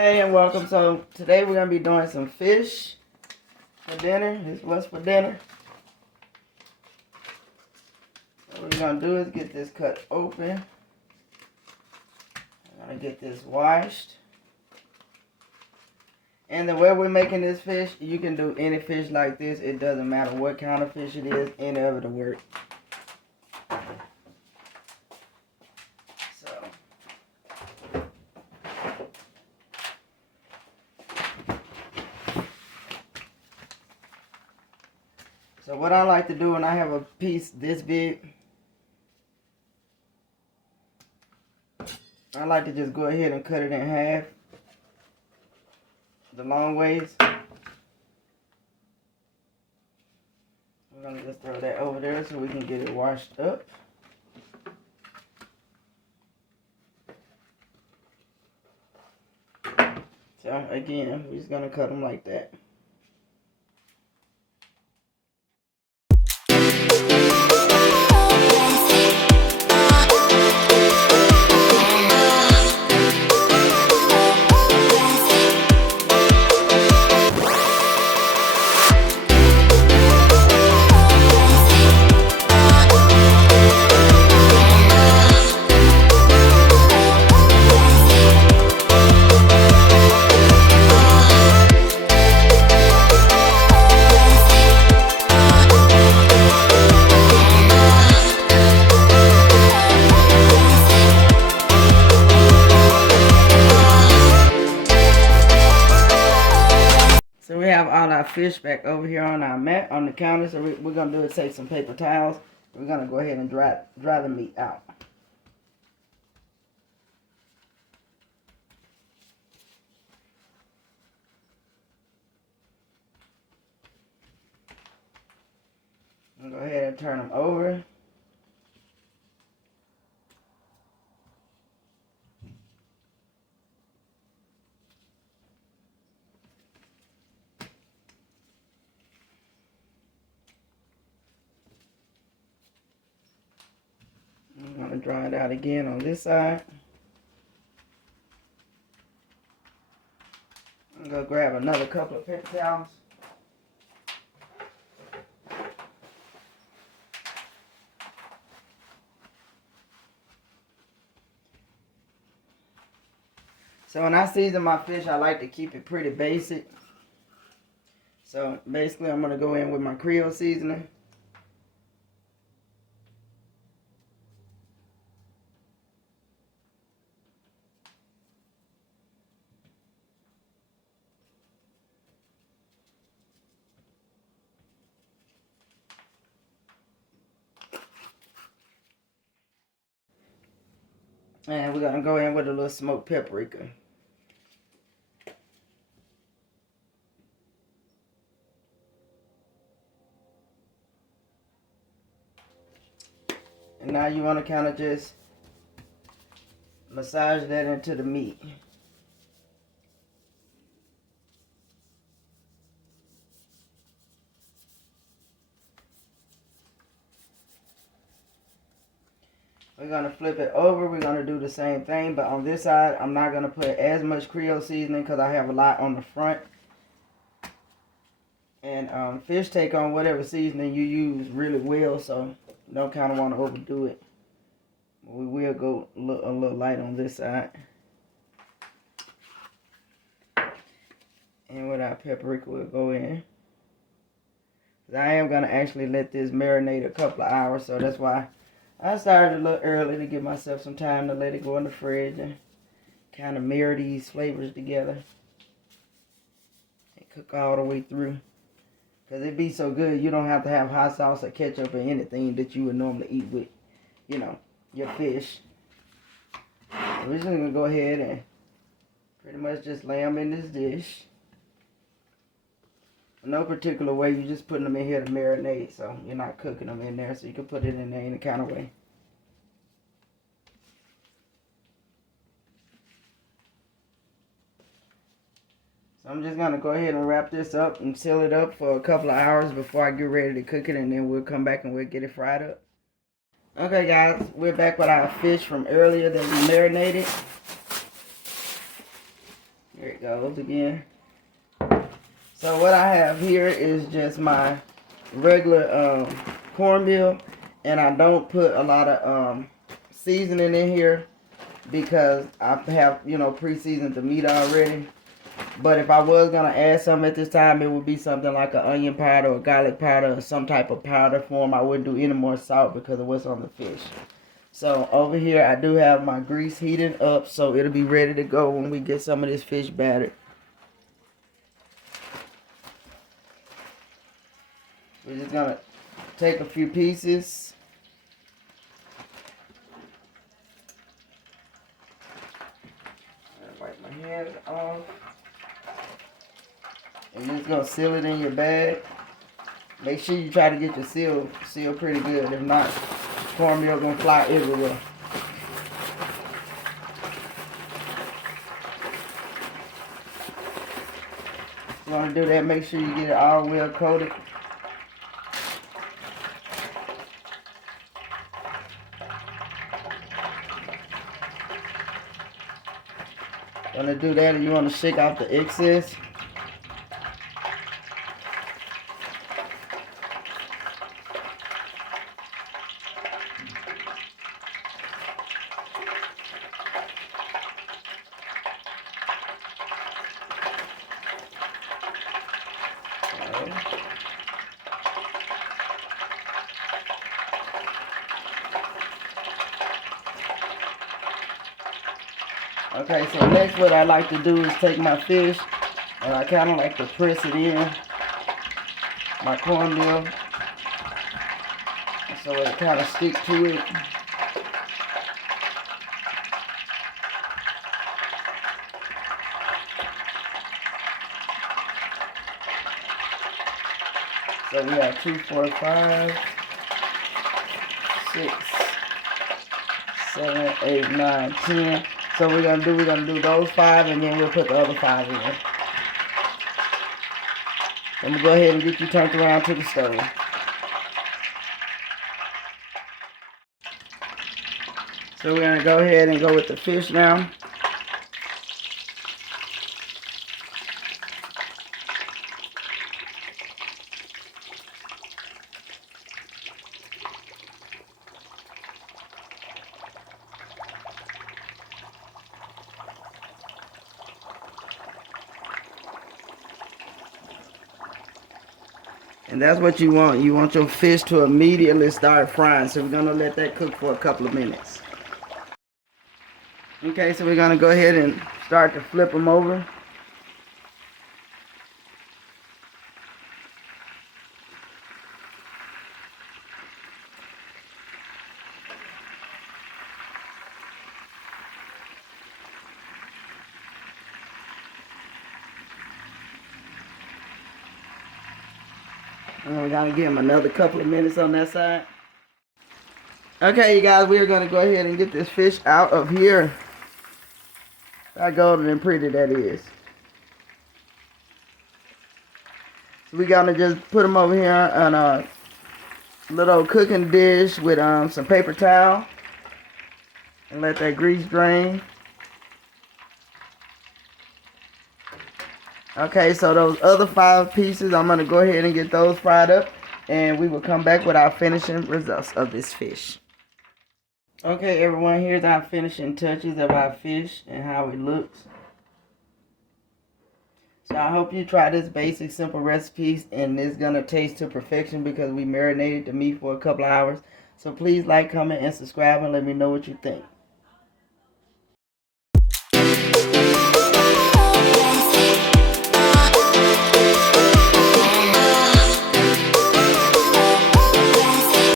Hey and welcome. So today we're gonna be doing some fish for dinner. This is what's for dinner. So what we're gonna do is get this cut open. I'm gonna get this washed. And the way we're making this fish, you can do any fish like this. It doesn't matter what kind of fish it is, any of it'll work. So what I like to do when I have a piece this big, I like to just go ahead and cut it in half, the long ways. We're going to just throw that over there so we can get it washed up. So again, we're just going to cut them like that. So we have all our fish back over here on our mat, on the counter. So we're going to do is take some paper towels. We're going to go ahead and dry the meat out. I'm going to go ahead and turn them over. I'm going to dry it out again on this side. I'm going to grab another couple of paper towels. So when I season my fish, I like to keep it pretty basic. So basically I'm going to go in with my Creole seasoning. And we're going to go in with a little smoked paprika. And now you want to kind of just massage that into the meat. We're going to flip it over. We're going to do the same thing, but on this side, I'm not going to put as much Creole seasoning because I have a lot on the front. And fish take on whatever seasoning you use really well, so you don't kind of want to overdo it. But we will go a little light on this side. And with our paprika, we'll go in. I am going to actually let this marinate a couple of hours, so that's why I started a little early to give myself some time to let it go in the fridge and kind of mirror these flavors together and cook all the way through. Because it'd be so good, you don't have to have hot sauce or ketchup or anything that you would normally eat with, you know, your fish. So we're just going to go ahead and pretty much just lay them in this dish. No particular way, you're just putting them in here to marinate, so you're not cooking them in there, so you can put it in there any kind of way. So I'm just going to go ahead and wrap this up and seal it up for a couple of hours before I get ready to cook it, and then we'll come back and we'll get it fried up. Okay guys, we're back with our fish from earlier that we marinated. Here it goes again. So what I have here is just my regular cornmeal, and I don't put a lot of seasoning in here because I have, you know, pre-seasoned the meat already. But if I was gonna add something at this time, it would be something like an onion powder or garlic powder or some type of powder form. I wouldn't do any more salt because of what's on the fish. So over here I do have my grease heating up, so it'll be ready to go when we get some of this fish battered. We're just gonna take a few pieces. Wipe my hands off. And you're just gonna seal it in your bag. Make sure you try to get your seal pretty good. If not, cornmeal gonna fly everywhere. You wanna do that, make sure you get it all well coated. You wanna do that, and you wanna shake off the excess. Okay, so next what I like to do is take my fish and I kind of like to press it in my cornmeal so it kind of stick to it. So we have 2, 4, 5, 6, 7, 8, 9, 10. So we're gonna do those 5, and then we'll put the other 5 in. I'm gonna go ahead and get you turned around to the stove. So we're gonna go ahead and go with the fish now. And that's what you want. You want your fish to immediately start frying. So we're gonna let that cook for a couple of minutes. Okay, so we're gonna go ahead and start to flip them over. And we're gonna give them another couple of minutes on that side. Okay, you guys, we're gonna go ahead and get this fish out of here. How golden and pretty that is. So we're gonna just put them over here on a little cooking dish with some paper towel and let that grease drain. Okay, so those other 5 pieces, I'm gonna go ahead and get those fried up, and we will come back with our finishing results of this fish. Okay, everyone, here's our finishing touches of our fish and how it looks. So I hope you try this basic, simple recipe, and it's gonna taste to perfection because we marinated the meat for a couple of hours. So please like, comment, and subscribe, and let me know what you think.